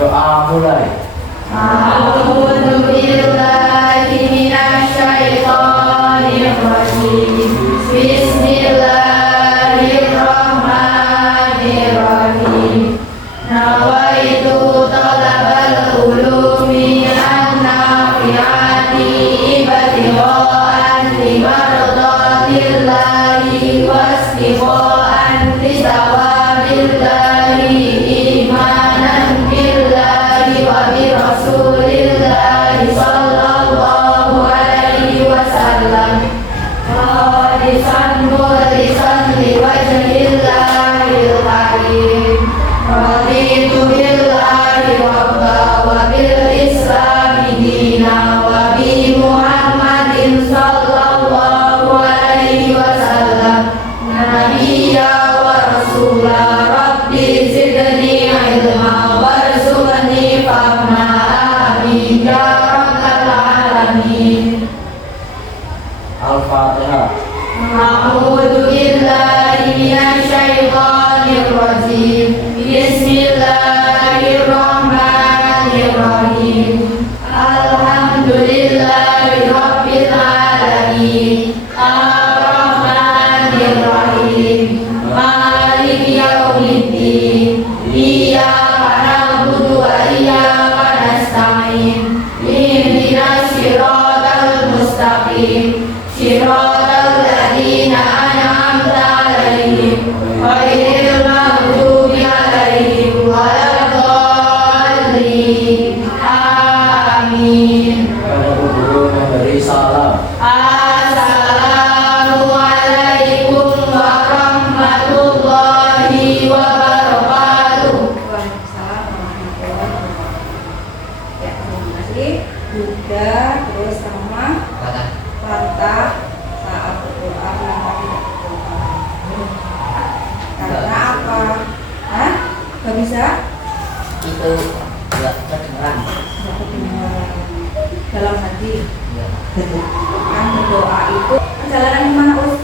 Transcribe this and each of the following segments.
Doa mulai. A'udzu billahi minasyaitonir rajim. Bismillahirrahmanirrahim. Nawaitu talabal ulumi an-nafi'ati ibtigha'an limardatillahi wastigho'an lisawabillahi imanan billahi wa bi rasulillahi sallallahu alaihi wasallam khalisan mukhlisan liwajhillahil karim. Raditu billahi rabba wa bil islami dina wa bi Muhammadin sallallahu alaihi wasallam nabiyya wa rasula. Rabbi zidni ilma warzuqni fahma. Amin ya rabbal alamin. Al-Fatihah. A'udzu billahi minasyaitonir rajim. Bismillahirrahmanirrahim. Alhamdulillahi rabbil alamin. Ar-Rahmanir-Rahim. Maliki yaumiddin. Iyyaka na'budu wa iyyaka nasta'in. Ihdinas siratal mustaqim. Siratal ladzina an'amta 'alaihim ghairil maghdubi 'alaihim waladdallin. Amin. Kepada guru memberi salam. Assalamualaikum warahmatullahi wabarakatuh. Waalaikumsalam warahmatullahi wabarakatuh. Ya, terima kasih. Buddha terus sama Fatah saat berdoa kenapa tidak berdoa? Karena apa? Hah? Gak bisa? Itu nggak kedengeran. Gak kedengaran dalam hati. Ya. Kan berdoa itu perjalanan kemana Us?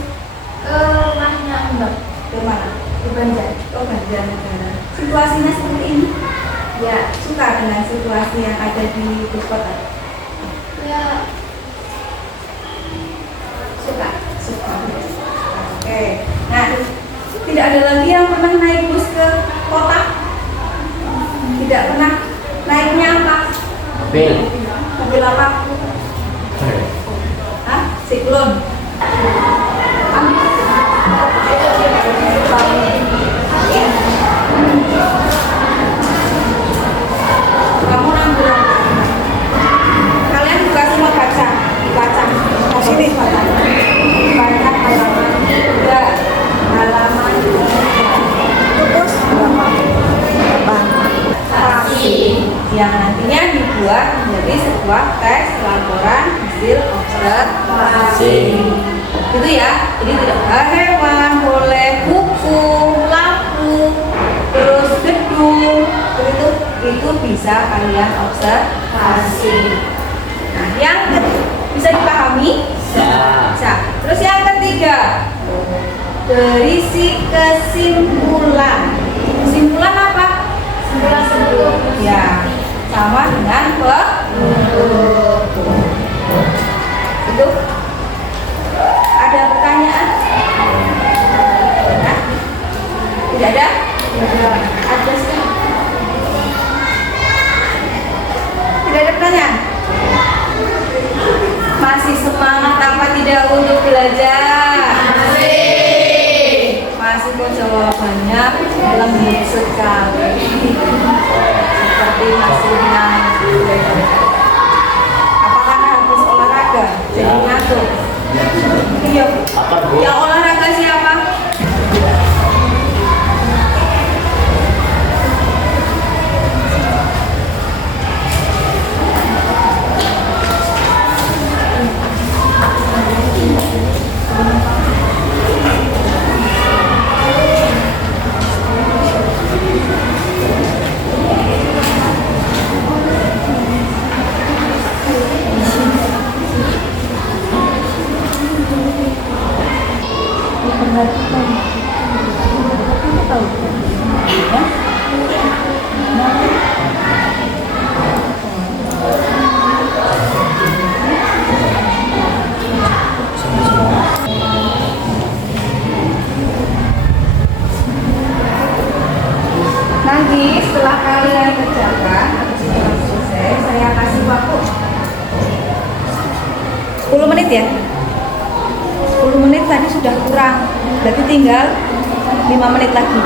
Ke rumahnya Mbak, Ke mana? ke Banjar. Ke Banjarnegara. Situasinya seperti ini? Ya, suka dengan situasi yang ada di ibu kota? Ya, Suka. Oke. Nah, tidak ada lagi yang pernah naik bus ke kota? Tidak pernah. Naiknya apa? Mobil. Mobil apa? Hah? Siklon. Kamu nanggur. Kalian juga semua baca. Sini. Baca halaman 3, halaman terus praksi yang nantinya dibuat menjadi sebuah teks laporan hasil observasi. Gitu ya. Jadi tidak ada hewan, boleh buku, lampu, terus gedung, itu bisa kalian observasi. Nah, yang bisa dipahami? Bisa. Terus yang ketiga, berisi kesimpulan. Kesimpulan apa? Kesimpulan. Ya, sama dengan penutup. Itu. Ada pertanyaan? Nah, tidak ada? Ada sih. Tidak ada pertanyaan? Masih semangat apa tidak untuk belajar? Masih kok jawabannya lembut sekali. Seperti masih ngantuk. Apakah habis olahraga? Jadi ngantuk? Iya. Yang olahraga siapa? kerjakan atau setelah selesai, saya kasih waktu 10 menit ya. 10 menit tadi sudah kurang, berarti tinggal 5 menit lagi.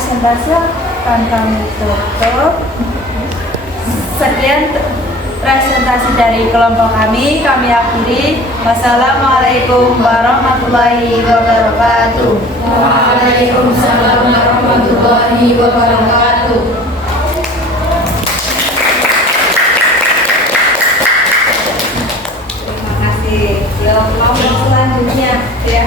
presentasi akan kami tutup. Sekian presentasi dari kelompok kami akhiri. Wassalamualaikum warahmatullahi wabarakatuh. Waalaikumsalam warahmatullahi wabarakatuh. Terima kasih. Ya, kelompok selanjutnya ya.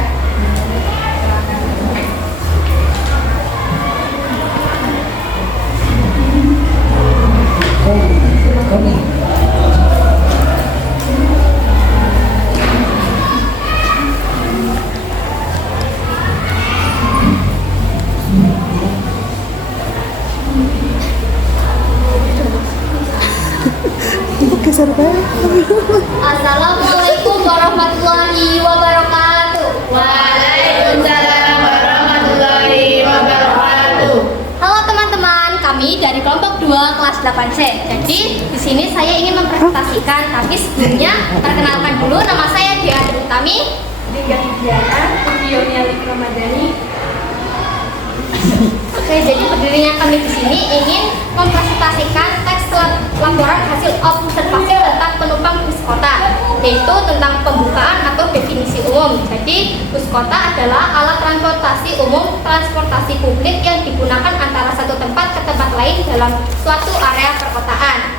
Assalamualaikum warahmatullahi wabarakatuh. Waalaikumsalam warahmatullahi wabarakatuh. Halo teman-teman, kami dari kelompok 2 kelas 8C. Jadi di sini saya ingin mempresentasikan, tapi sebelumnya perkenalkan dulu, nama saya Dea Utami. Dinda Diana, Putri Alik Ramadhani. Oke, jadi berdirinya kami di sini ingin mempresentasikan teks laporan hasil observasi tentang penumpang bus kota, yaitu tentang pembukaan atau definisi umum. Jadi, bus kota adalah alat transportasi umum, transportasi publik yang digunakan antara satu tempat ke tempat lain dalam suatu area perkotaan.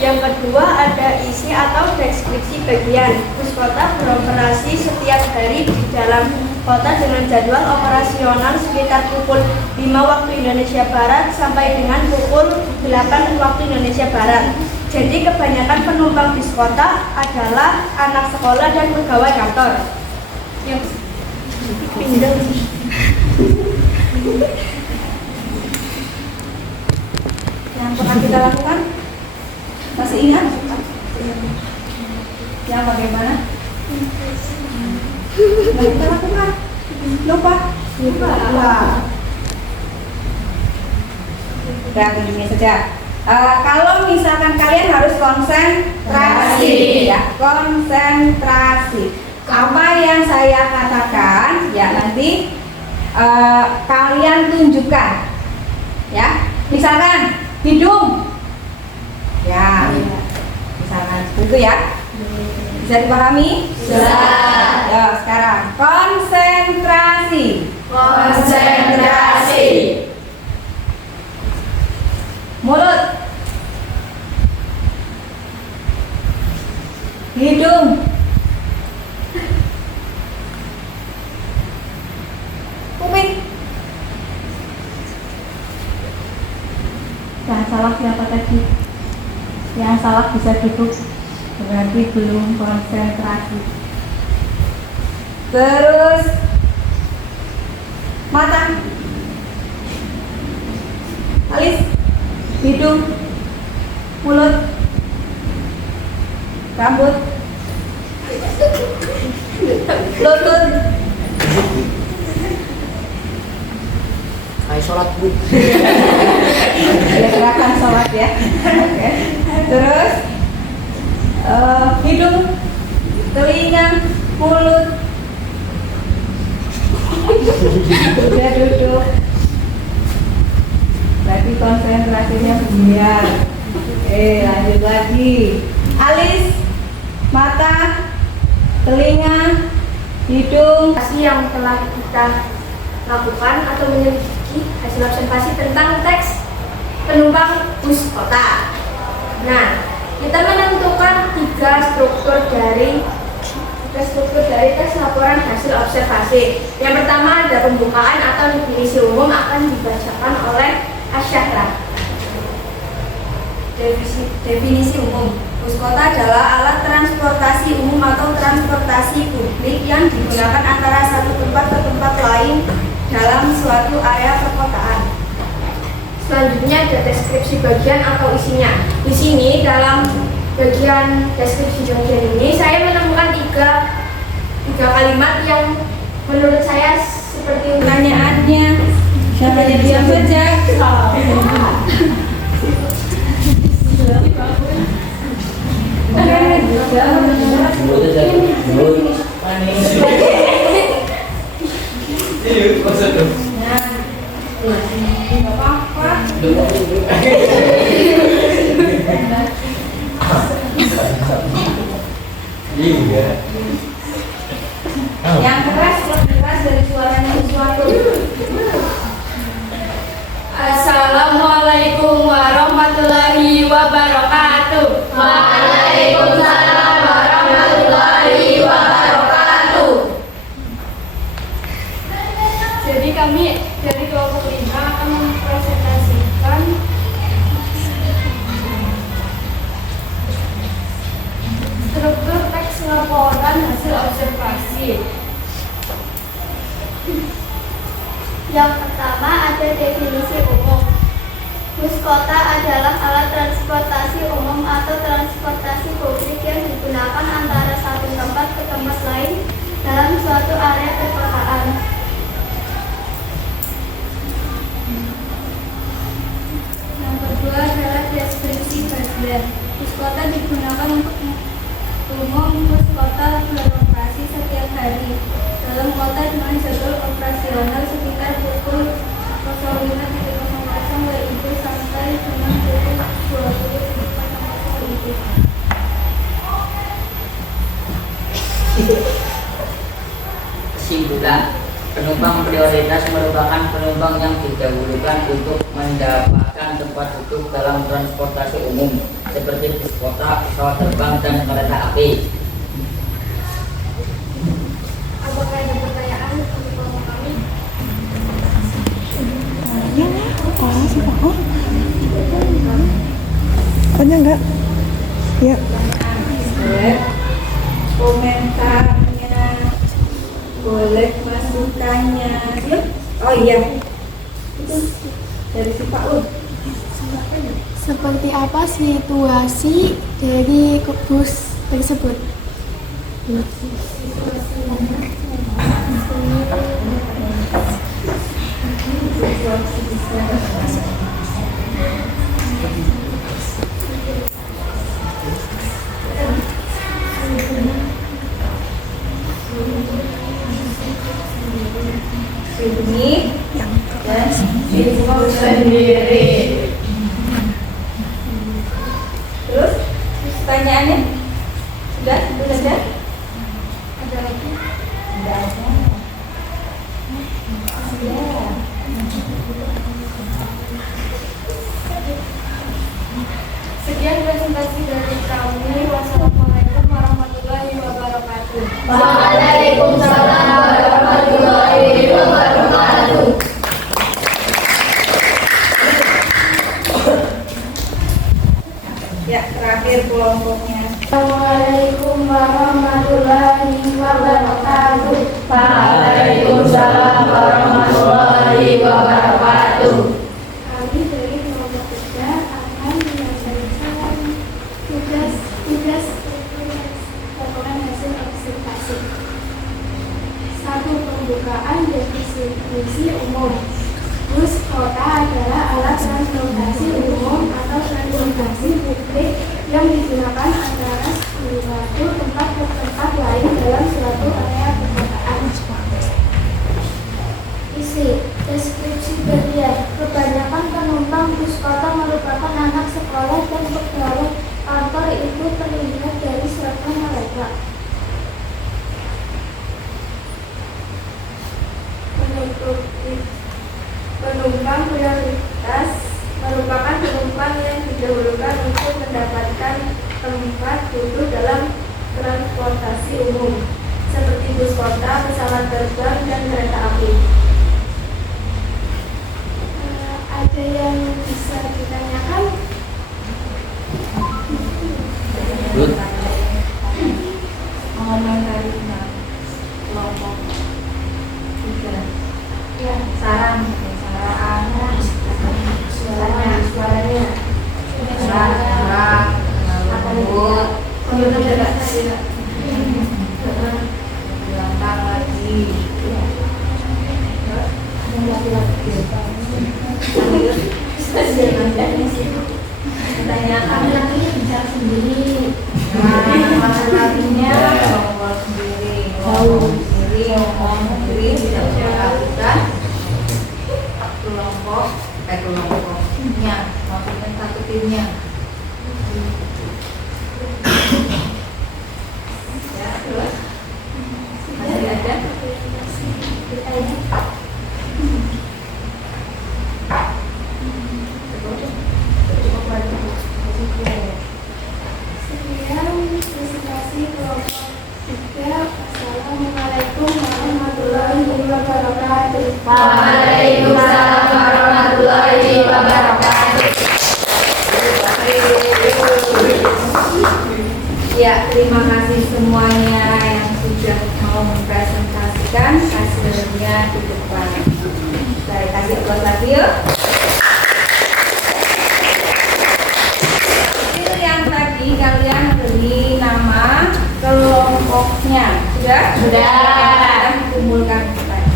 Yang kedua ada isi atau deskripsi bagian. Bus kota beroperasi setiap hari di dalam kota dengan jadwal operasional sekitar pukul 5 waktu Indonesia Barat sampai dengan pukul 8 waktu Indonesia Barat. Jadi kebanyakan penumpang bus kota adalah anak sekolah dan pegawai kantor. Yang pindah. Yang pernah kita lakukan? Masih ingat? Yang bagaimana? Nah, kita lakukan. Lupa. Udah, begini saja. Kalau misalkan kalian harus konsentrasi, ya, konsentrasi. Apa yang saya katakan, ya nanti kalian tunjukkan, ya. Misalkan hidung. Ya, misalkan itu ya. Bisa dipahami? Bisa. Ya, sekarang konsentrasi. Konsentrasi. Mulut. Hidung. Kuping. Jangan salah siapa tadi. Yang salah bisa duduk, berarti belum konsentrasi. Terus mata, alis, hidung, mulut, rambut, lutut. Ayo sholat bu. Ya, gerakan sholat ya. Oke. Terus hidung, telinga, mulut. Udah duduk. Berarti konsentrasinya biar. Lanjut lagi. Alis, mata, telinga, hidung. Yang telah kita lakukan atau menyelidiki hasil observasi tentang teks penumpang bus kota. Nah, kita menentukan tiga struktur dari tes laporan hasil observasi. Yang pertama ada pembukaan atau definisi umum, akan dibacakan oleh Asyahra. Definisi umum. Bus kota adalah alat transportasi umum atau transportasi publik yang digunakan antara satu tempat ke tempat lain dalam suatu area perkotaan. Selanjutnya ada deskripsi bagian atau isinya. Di sini dalam bagian deskripsi bagian ini saya menemukan tiga kalimat yang menurut saya seperti Pertanyaannya, siapa diam saja? Mulut aja. Mulut. Manis. Iya, maksudnya. Nah, Nggak apa-apa. Iya. Yang keras lebih keras dari suaranya sesuatu. Assalamualaikum warahmatullahi wabarakatuh. Waalaikumsalam warahmatullahi wabarakatuh. Jadi kami dari kelompok 5 akan mempresentasikan struktur teks laporan hasil observasi. Yang pertama ada definisi umum. Bus kota adalah alat transportasi umum atau transportasi publik yang digunakan antara satu tempat ke tempat lain dalam suatu area perkotaan. Yang kedua adalah deskripsi bagian. Bus kota digunakan untuk umum bus kota beroperasi setiap hari dalam kota dengan jadwal operasional sekitar pukul 05.00 WIB sampai dengan pukul 20.00 WIB. Kesimpulan, penumpang prioritas merupakan penumpang yang didahulukan untuk mendapatkan tempat duduk dalam transportasi umum seperti bus kota, pesawat terbang, dan kereta api. Apakah ada pertanyaan untuk kelompok kami? Ada enggak? Ya. Boleh komentarnya, boleh masukannya. Yuk. Oh iya, itu dari si Pak Ud. Seperti apa situasi dari bus tersebut? Sini dan info sendiri. Terus pertanyaannya sudah itu saja. Ada lagi? Tidak ada. Ya. Sekian presentasi dari kami. Wassalamualaikum warahmatullahi wabarakatuh. Waalaikumsalam warahmatullahi wabarakatuh. Ya, terakhir kelompoknya. Assalamualaikum warahmatullahi wabarakatuh. Waalaikumsalam warahmatullahi wabarakatuh. Kami dari kelompok 3 akan menyelesaikan tugas laporan hasil observasi. 1. Pembukaan definisi umum. Bus kota adalah alat transportasi umum atau transportasi publik yang digunakan antara suatu tempat ke tempat lain dalam suatu area perkotaan. Isi deskripsi bagian. Kebanyakan penumpang bus kota merupakan anak sekolah dan pegawai kantor, itu terlihat dari seragam mereka. Penumpang prioritas merupakan penumpang yang didahulukan untuk mendapatkan tempat duduk dalam transportasi umum seperti bus kota, pesawat terbang, dan kereta api. Ada yang bisa ditanyakan? Good. Mengomentari tentang kelompok 3. Ya, saran. Suaranya. Apa buat? Gampang lagi. Tanyakan lagi bisa sendiri. Lagi-laginya ngomong sendiri, ngomong sendiri, tidak usah lakukan. kelompoknya, maksudnya satu timnya. Ya, terus masih ada? Sekian presentasi kelompok 3. Assalamualaikum warahmatullahi wabarakatuh. Waalaikumsalam warahmatullahi wabarakatuh. Ya, terima kasih semuanya yang sudah mau mempresentasikan hasilnya di depan. Saya kasih aplaus lagi yuk. Hasil yang tadi kalian beri nama kelompoknya. Sudah? Sudah. Kita kumpulkan tadi.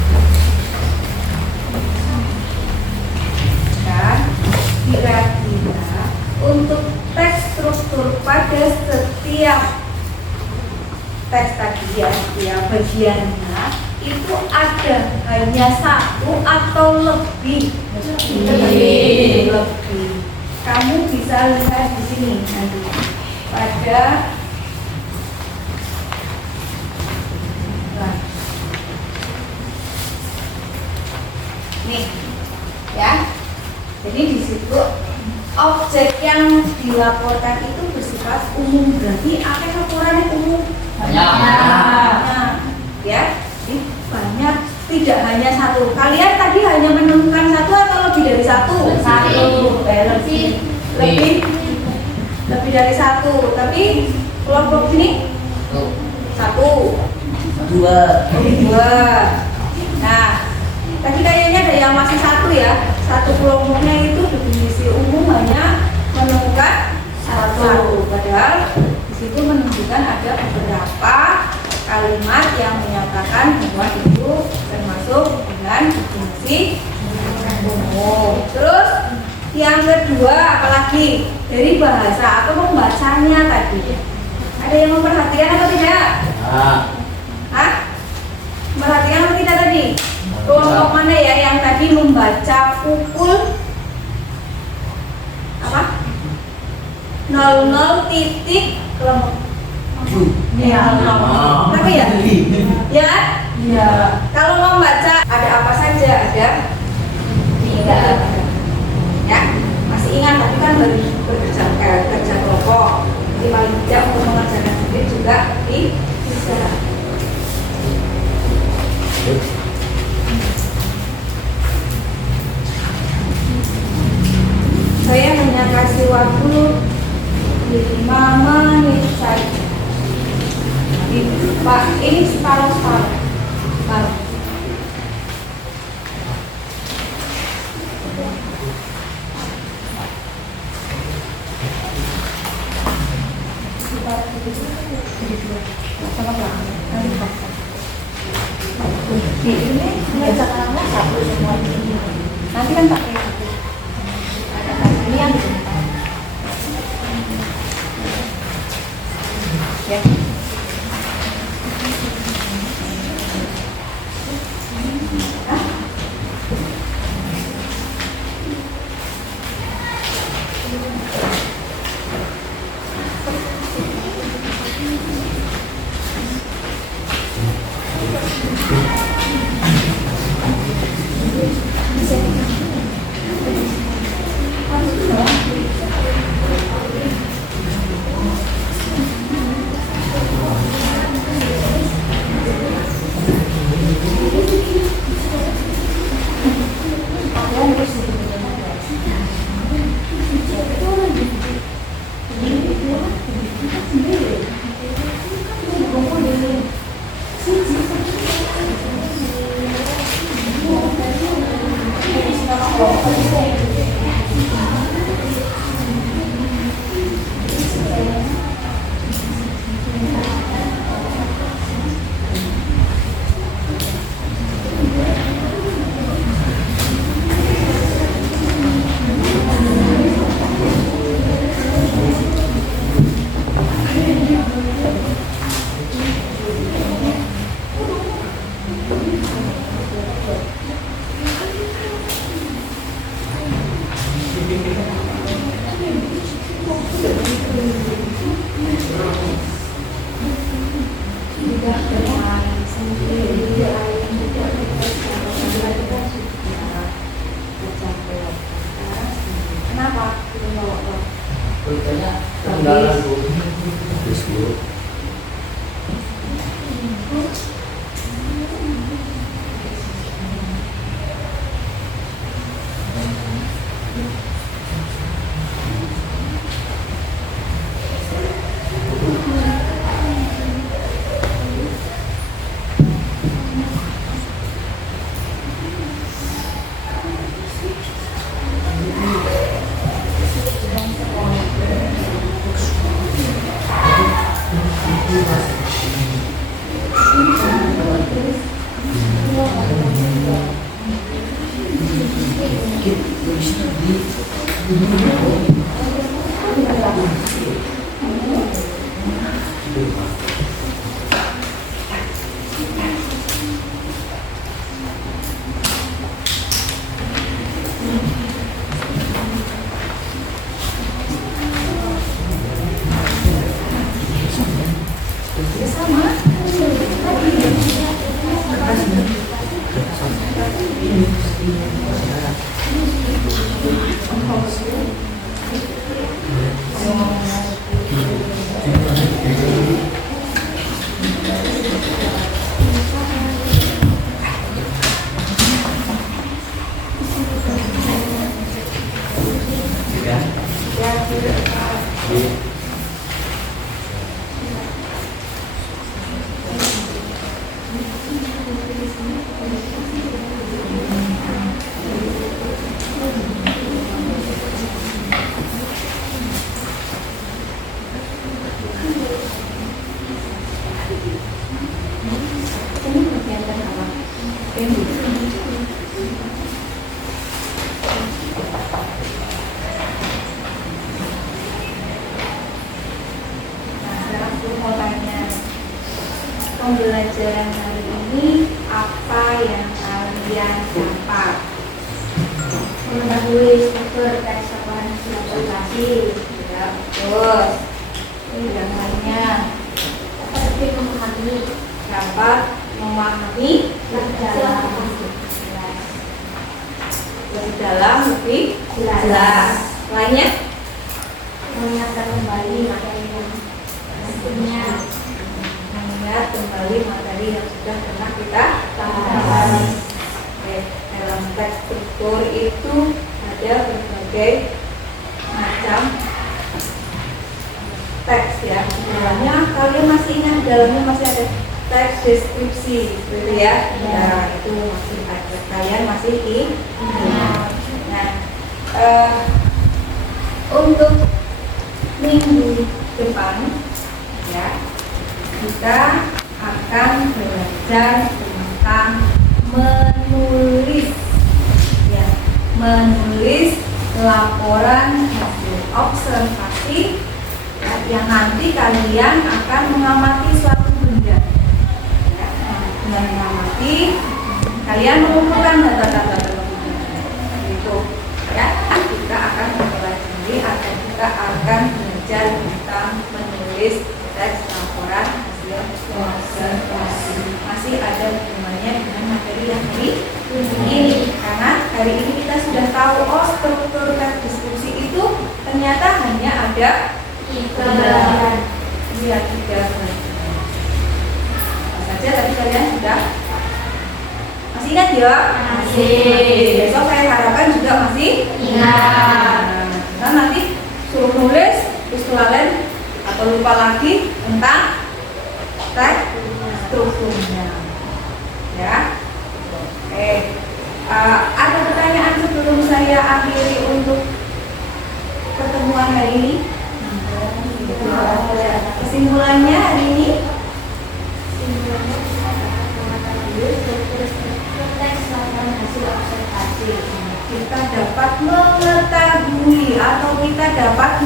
Nah, kira-kira untuk teks struktur pada setiap teks tadi ya, setiap bagiannya itu ada hanya satu atau lebih. Lebih. Kamu bisa lihat di sini nanti pada nih ya. Jadi di situ objek yang dilaporkan itu bersifat umum, berarti akan laporannya umum. Banyak. Nah, ya, ini banyak, tidak hanya satu. Kalian tadi hanya menemukan satu atau lebih dari satu? Lebih dari satu. Tapi kelompok ini satu, dua. Nah, tadi kayaknya ada yang masih satu ya. Satu kelompoknya itu definisi umum hanya menemukan satu. Padahal di situ menunjukkan ada beberapa kalimat yang menyatakan bahwa itu termasuk dengan definisi umum. Terus yang kedua, apalagi dari bahasa atau membacanya tadi. Ada yang memperhatikan atau tidak? Hah? Memperhatikan atau tidak tadi? Kelompok mana ya yang tadi membaca pukul apa? 00 titik kelompok. Ya. Apa ya? Ya? Ya. Kalau membaca ada apa saja? Ada 3. Ya, masih ingat tadi kan kerja kelompok. Jadi paling tidak untuk mengerjakan sendiri juga bisa. Saya hanya kasih waktu 5 menit saja. Pak, ini separuh. Ini mengerjakan satu semua. Nanti kan pakai ini yang di depan. Ya. Beritanya ketinggalan Bu. Habis Bu. Pembelajaran hari ini apa yang kalian dapat? Mengetahui struktur teks laporan hasil observasi. Ya, terus yang lainnya Dapat memahami dapat memahami lebih dalam, lebih jelas. Lainnya mengingatkan kembali materi yang sebelumnya. mengingat kembali materi yang sudah pernah kita pahami. Oke, dalam teks struktur itu ada berbagai macam teks ya. Dalamnya kalian masih ingat, dalamnya masih ada teks deskripsi, gitu ya. Nah, itu masih ada. Kalian masih ingat. Nah, untuk minggu depan ya, kita akan belajar tentang menulis ya, menulis laporan hasil observasi ya, yang nanti kalian akan mengamati suatu benda ya, dengan mengamati kalian mengumpulkan data-data itu ya. Kita akan mempelajari atau kita akan belajar tentang menulis teks laporan hasil observasi. Masih ada hubungannya dengan materi yang ini, karena hari ini kita sudah tahu struktur teks deskripsi itu ternyata hanya ada 3 saja. Tadi kalian sudah masih ingat ya? Masih. Besok saya harapkan juga masih Ingat. Nah, nanti suruh nulis terus kelalen atau lupa lagi tentang teks strukturnya ya. Ada pertanyaan sebelum saya akhiri untuk pertemuan hari ini? Kesimpulannya hari ini Teks laporan hasil observasi. kita dapat mengetahui atau kita dapat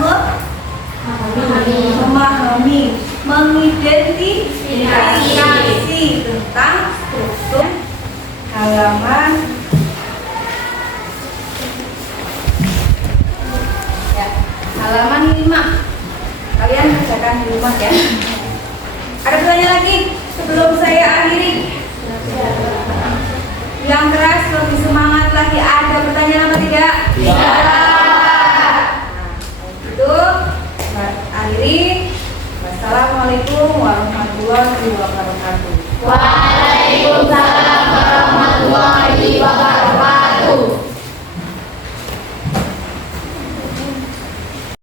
memahami, mengidentifikasi tentang struktur halaman ya, halaman 5. Kalian kerjakan di rumah ya. Ada pertanyaan lagi sebelum saya akhiri? Yang keras, lebih semangat lagi. Ada pertanyaan apa tidak? Ya. Nah, itu Assalamualaikum warahmatullahi wabarakatuh. Waalaikumsalam warahmatullahi wabarakatuh.